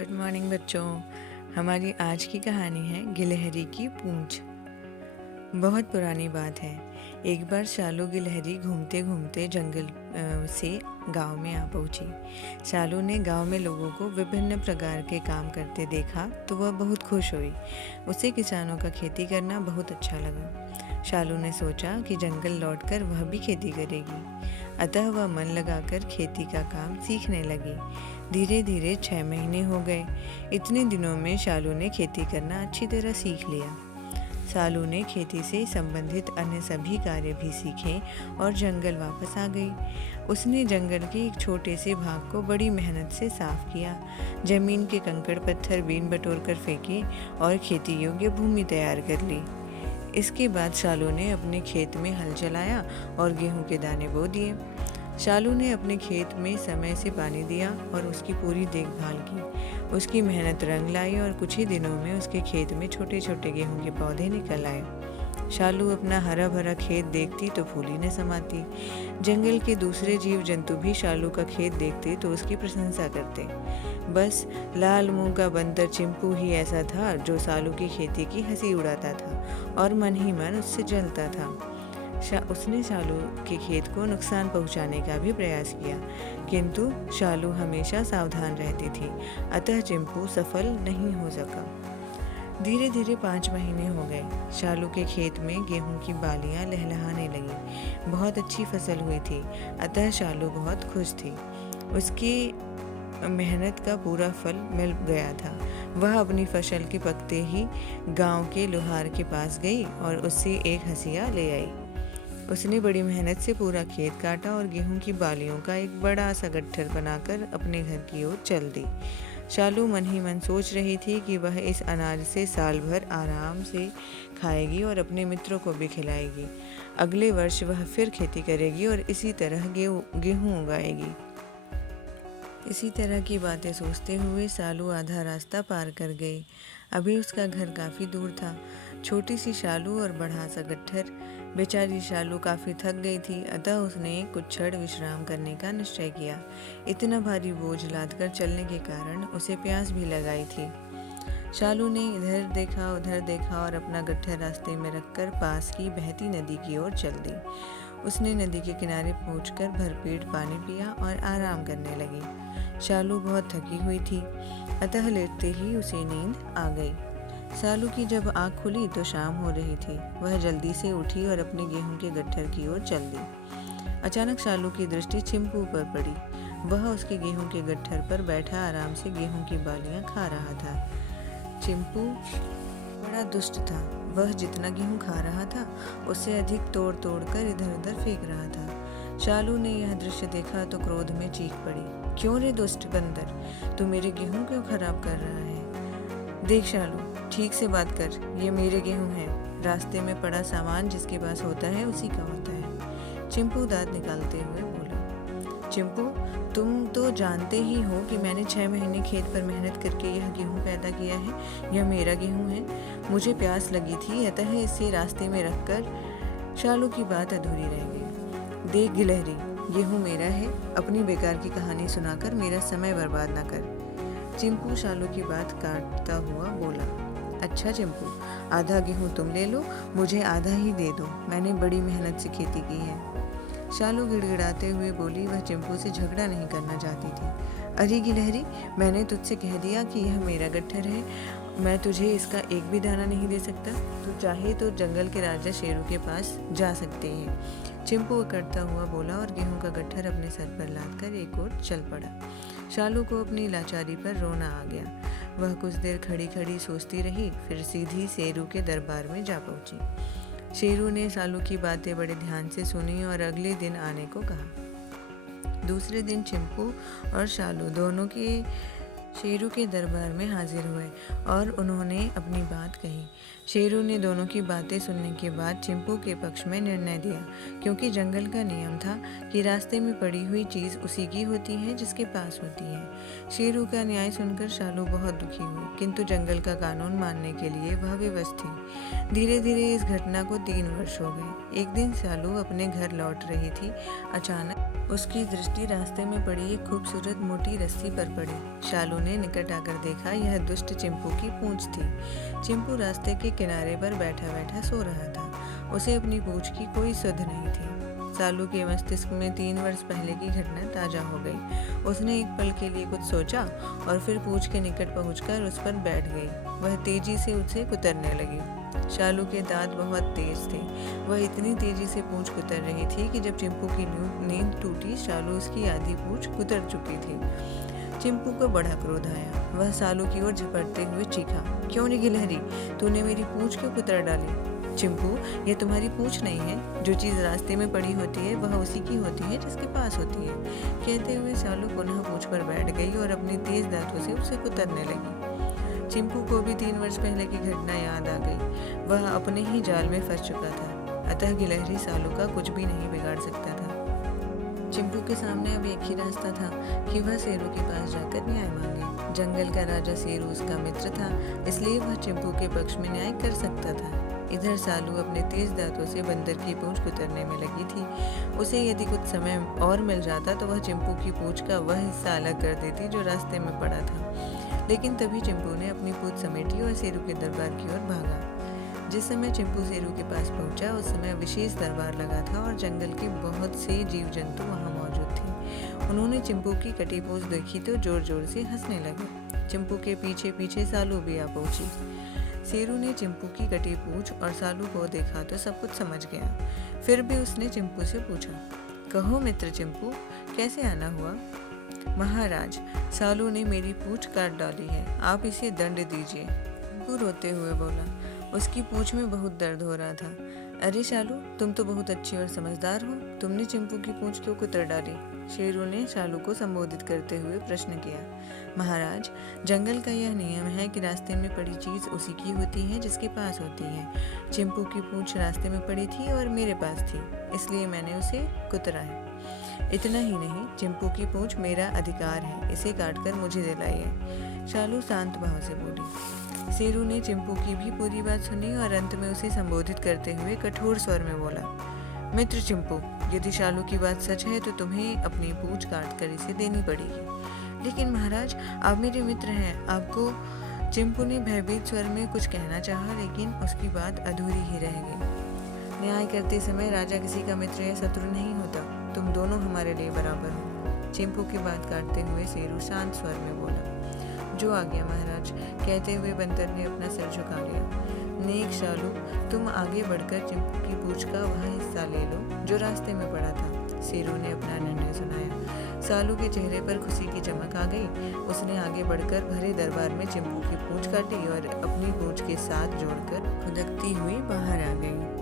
Good morning बच्चों। हमारी आज की कहानी है गिलहरी की पूंछ। बहुत पुरानी बात है। एक बार शालू गिलहरी घूमते घूमते जंगल से गांव में आ पहुंची। शालू ने गांव में लोगों को विभिन्न प्रकार के काम करते देखा तो वह बहुत खुश हुई। उसे किसानों का खेती करना बहुत अच्छा लगा। शालू ने सोचा कि जंगल लौटकर वह भी खेती करेगी। अतः वह मन लगाकर खेती का काम सीखने लगी। धीरे धीरे 6 महीने हो गए। इतने दिनों में शालू ने खेती करना अच्छी तरह सीख लिया। शालू ने खेती से संबंधित अन्य सभी कार्य भी सीखे और जंगल वापस आ गई। उसने जंगल के एक छोटे से भाग को बड़ी मेहनत से साफ किया, जमीन के कंकड़ पत्थर बीन बटोर कर फेंके और खेती योग्य भूमि तैयार कर ली। इसके बाद शालू ने अपने खेत में हल चलाया और गेहूं के दाने बो दिए। शालू ने अपने खेत में समय से पानी दिया और उसकी पूरी देखभाल की। उसकी मेहनत रंग लाई और कुछ ही दिनों में उसके खेत में छोटे छोटे गेहूं के पौधे निकल आए। शालू अपना हरा भरा खेत देखती तो फूली न समाती। जंगल के दूसरे जीव जंतु भी शालू का खेत देखते तो उसकी प्रशंसा करते। बस लाल मुंह का बंदर चिंपू ही ऐसा था जो शालू की खेती की हंसी उड़ाता था और मन ही मन उससे जलता था। उसने शालू के खेत को नुकसान पहुंचाने का भी प्रयास किया, किंतु शालू हमेशा सावधान रहती थी, अतः चिंपू सफल नहीं हो सका। धीरे धीरे 5 महीने हो गए। शालू के खेत में गेहूं की बालियां लहलहाने लगी। बहुत अच्छी फसल हुई थी, अतः शालू बहुत खुश थी। उसकी मेहनत का पूरा फल मिल गया था। वह अपनी फसल के पकते ही गांव के लोहार के पास गई और उससे एक हंसिया ले आई। उसने बड़ी मेहनत से पूरा खेत काटा और गेहूं की बालियों का एक बड़ा सा गट्ठर बनाकर अपने घर की ओर चल दी। शालू मन ही मन सोच रही थी कि वह इस अनाज से साल भर आराम से खाएगी और अपने मित्रों को भी खिलाएगी। अगले वर्ष वह फिर खेती करेगी और इसी तरह गेहूं उगाएगी। इसी तरह की बातें सोचते हुए शालू आधा रास्ता पार कर गई। अभी उसका घर काफ़ी दूर था। छोटी सी शालू और बड़ा सा गट्ठर। बेचारी शालू काफ़ी थक गई थी, अतः उसने कुछ क्षण विश्राम करने का निश्चय किया। इतना भारी बोझ लादकर चलने के कारण उसे प्यास भी लगाई थी। शालू ने इधर देखा उधर देखा और अपना गट्ठर रास्ते में रखकर पास की बहती नदी की ओर चल दी। उसने नदी के किनारे पहुंचकर भरपेट पानी पिया और आराम करने लगी। शालू बहुत थकी हुई थी, अतः लेटते ही उसे नींद आ गई। शालू की जब आँख खुली तो शाम हो रही थी। वह जल्दी से उठी और अपने गेहूं के गट्ठर की ओर चल दी। अचानक शालू की दृष्टि चिंपू पर पड़ी। वह उसके गेहूं के गट्ठर पर बैठा आराम से गेहूं की बालियां खा रहा था। चिंपू बड़ा दुष्ट था। वह जितना गेहूं खा रहा था उससे अधिक तोड़ तोड़ कर इधर उधर फेंक रहा था। शालू ने यह दृश्य देखा तो क्रोध में चीख पड़ी, क्यों रे दुष्ट बंदर, तू मेरे गेहूं क्यों खराब कर रहा है? देख शालू, ठीक से बात कर, ये मेरे गेहूं हैं। रास्ते में पड़ा सामान जिसके पास होता है उसी का होता है। चिंपू दांत निकालते हुए बोला। चिंपू, तुम तो जानते ही हो कि मैंने 6 महीने खेत पर मेहनत करके यह गेहूं पैदा किया है। यह मेरा गेहूं है। मुझे प्यास लगी थी, अतः इसे रास्ते में रखकर शालू की बात अधूरी रह गई। देख गिलहरी, गेहूं मेरा है। अपनी बेकार की कहानी सुनाकर मेरा समय बर्बाद न कर। चिंपू शालू की बात काटता हुआ बोला। अच्छा चिंपू, आधा गेहूं तुम ले लो, मुझे आधा ही दे दो। मैंने बड़ी मेहनत से खेती की है। शालू गिड़गिड़ाते हुए बोली। वह चिंपू से झगड़ा नहीं करना चाहती थी। अरे गिलहरी, मैंने तुझसे कह दिया कि यह मेरा गट्ठर है। मैं तुझे इसका एक भी दाना नहीं दे सकता। तू चाहे तो जंगल के राजा शेरू के पास जा सकते हैं। चिंपू अकड़ता हुआ बोला और गेहूं का गट्ठर अपने सर पर लादकर एक ओर चल पड़ा। शालू को अपनी लाचारी पर रोना आ गया। वह कुछ देर खड़ी खड़ी सोचती रही, फिर सीधी शेरू के दरबार में जा पहुंची। शेरू ने शालू की बातें बड़े ध्यान से सुनी और अगले दिन आने को कहा। दूसरे दिन चिंपू और शालू दोनों के शेरू के दरबार में हाजिर हुए और उन्होंने अपनी बात कही। शेरू ने दोनों की बातें सुनने के बाद चिंपू के पक्ष में निर्णय दिया, क्योंकि जंगल का नियम था कि रास्ते में पड़ी हुई चीज़ उसी की होती है जिसके पास होती है। शेरू का न्याय सुनकर शालू बहुत दुखी हुई, किंतु जंगल का कानून मानने के लिए वह विवश थी। धीरे धीरे इस घटना को 3 वर्ष हो गए। एक दिन शालू अपने घर लौट रही थी। अचानक उसकी दृष्टि रास्ते में पड़ी एक खूबसूरत मोटी रस्सी पर पड़ी। शालू ने निकट आकर देखा, यह दुष्ट चिंपू की पूंछ थी। चिंपू रास्ते के किनारे पर बैठा बैठा सो रहा था। उसे अपनी पूंछ की कोई सुध नहीं थी। सालू के मस्तिष्क में 3 वर्ष पहले की घटना ताजा हो गई। उसने एक पल के लिए कुछ सोचा और फिर पूंछ के निकट पहुंचकर उस पर बैठ गई। वह तेजी से उसे कुतरने लगी। शालू के दांत बहुत तेज थे। वह इतनी तेजी से पूंछ कुतर रही थी कि जब चिंपू की नींद टूटी, शालू उसकी आधी पूंछ कुतर चुकी थी। चिंपू को बड़ा क्रोध आया। वह सालू की ओर झपटते हुए चीखा, क्यों रे गिलहरी, तूने मेरी पूंछ क्यों कुतर डाली? चिंपू, यह तुम्हारी पूंछ नहीं है। जो चीज़ रास्ते में पड़ी होती है वह उसी की होती है जिसके पास होती है। कहते हुए शालू पुनः पूंछ पर बैठ गई और अपनी तेज दांतों से उसे कुतरने लगी। चिंपू को भी 3 वर्ष पहले की घटना याद आ गई। वह अपने ही जाल में फंस चुका था। अतः गिलहरी सालू का कुछ भी नहीं बिगाड़ सकता था। चिंपू के सामने अब एक ही रास्ता था कि वह शेरू के पास जाकर न्याय मांगे। जंगल का राजा शेरू उसका मित्र था, इसलिए वह चिंपू के पक्ष में न्याय कर सकता था। इधर सालू अपने तेज दांतों से बंदर की पूंछ कुतरने में लगी थी। उसे यदि कुछ समय और मिल जाता तो वह चिंपू की पूंछ का वह हिस्सा अलग कर देती जो रास्ते में पड़ा था। लेकिन तभी चिंपू ने अपनी पूंछ समेटी और शेरू के दरबार की ओर भागा। जिस समय चिंपू शेरू के पास पहुंचा, उस समय विशेष दरबार लगा था और जंगल के बहुत से जीव जंतु वहां मौजूद थे। उन्होंने चिंपू की कटी पूंछ देखी तो जोर जोर से हंसने लगे। चिंपू के पीछे पीछे सालू भी आ पहुंची। शेरू ने चिंपू की कटी पूंछ और सालू को देखा तो सब कुछ समझ गया। फिर भी उसने चिंपू से पूछा, कहो मित्र चिंपू, कैसे आना हुआ? महाराज, सालू ने मेरी पूंछ काट डाली है, आप इसे दंड दीजिए। चिंपू रोते हुए बोला। उसकी पूंछ में बहुत दर्द हो रहा था। अरे शालू, तुम तो बहुत अच्छी और समझदार हो, तुमने चिंपू की पूंछ क्यों कुतर डाली? शेरू ने शालू को संबोधित करते हुए प्रश्न किया। महाराज, जंगल का यह नियम है कि रास्ते में पड़ी चीज उसी की होती है जिसके पास होती है। चिंपू की पूंछ रास्ते में पड़ी थी और मेरे पास थी, इसलिए मैंने उसे कुतरा है। इतना ही नहीं, चिंपू की पूंछ मेरा अधिकार है, इसे काटकर मुझे दिलाइए। शालू शांत भाव से बोली। शेरू ने चिंपू की भी पूरी बात सुनी और अंत में उसे संबोधित करते हुए कठोर स्वर में बोला, मित्र चिंपू, यदि शालू की बात सच है तो तुम्हें अपनी पूंछ काटकर इसे देनी पड़ेगी। लेकिन महाराज, आप मेरे मित्र हैं, आपको। चिंपू ने भयभीत स्वर में कुछ कहना चाहा, लेकिन उसकी बात अधूरी ही रह गई। न्याय करते समय राजा किसी का मित्र या शत्रु नहीं होता, तुम दोनों हमारे लिए बराबर हो। चिंपू की बात काटते हुए शेरू शांत स्वर में बोला। जो आ गया महाराज, कहते हुए बंदर ने अपना सिर झुका लिया। नेक शालू, तुम आगे बढ़कर चिंपू की पूंछ का वह हिस्सा ले लो जो रास्ते में पड़ा था। शेरू ने अपना निर्णय सुनाया। सालू के चेहरे पर खुशी की चमक आ गई। उसने आगे बढ़कर भरे दरबार में चिंपू की पूंछ काटी और अपनी पूंछ के साथ जोड़कर खुदकती हुई बाहर आ गई।